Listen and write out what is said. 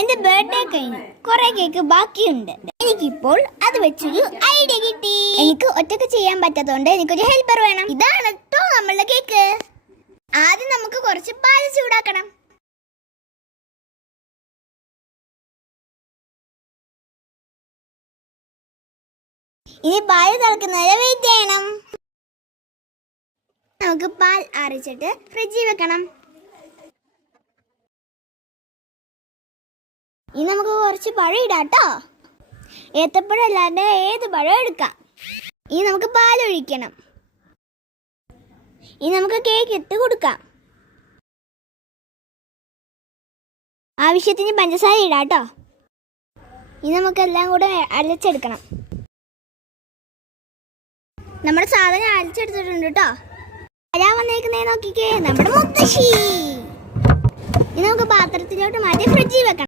എന്റെ ബർത്ത്ഡേ കഴിഞ്ഞു, കുറെ കേക്ക് ബാക്കിയുണ്ട്. എനിക്കിപ്പോൾ അത് വെച്ചൊരു ഐഡിയ കിട്ടി. എനിക്ക് ഒറ്റക്ക് ചെയ്യാൻ പറ്റാത്തതുകൊണ്ട് എനിക്കൊരു ഹെൽപ്പർ വേണം. ഇതാണ് കേട്ടോ നമ്മളുടെ കേക്ക്. ആദ്യം നമുക്ക് കുറച്ച് പാല് ചൂടാക്കണം. ഇനി പാല് തിളക്കുന്നവരെ വെയിറ്റ് ചെയ്യണം. നമുക്ക് പാൽ അരച്ചിട്ട് ഫ്രിഡ്ജിൽ വെക്കണം. ഇനി നമുക്ക് കുറച്ച് പഴം ഇടാം കേട്ടോ. ഏത്തപ്പഴം അല്ലാതെ ഏത് പഴം എടുക്കാം. ഇനി നമുക്ക് പാലൊഴിക്കണം. ഇനി നമുക്ക് കേക്ക് ഇട്ട് കൊടുക്കാം. ആവശ്യത്തിന് പഞ്ചസാര ഇടാം കേട്ടോ. ഇനി നമുക്കെല്ലാം കൂടെ അരച്ചെടുക്കണം. നമ്മുടെ സാധനം അരച്ചെടുത്തിട്ടുണ്ട് കേട്ടോ. വരാൻ വന്നേക്കുന്നേ നോക്കിക്കേ, നമ്മുടെ മുത്തശ്ശി. ഇനി നമുക്ക് പാത്രത്തിലോട്ട് മാറ്റി ഫ്രിഡ്ജിൽ വെക്കണം.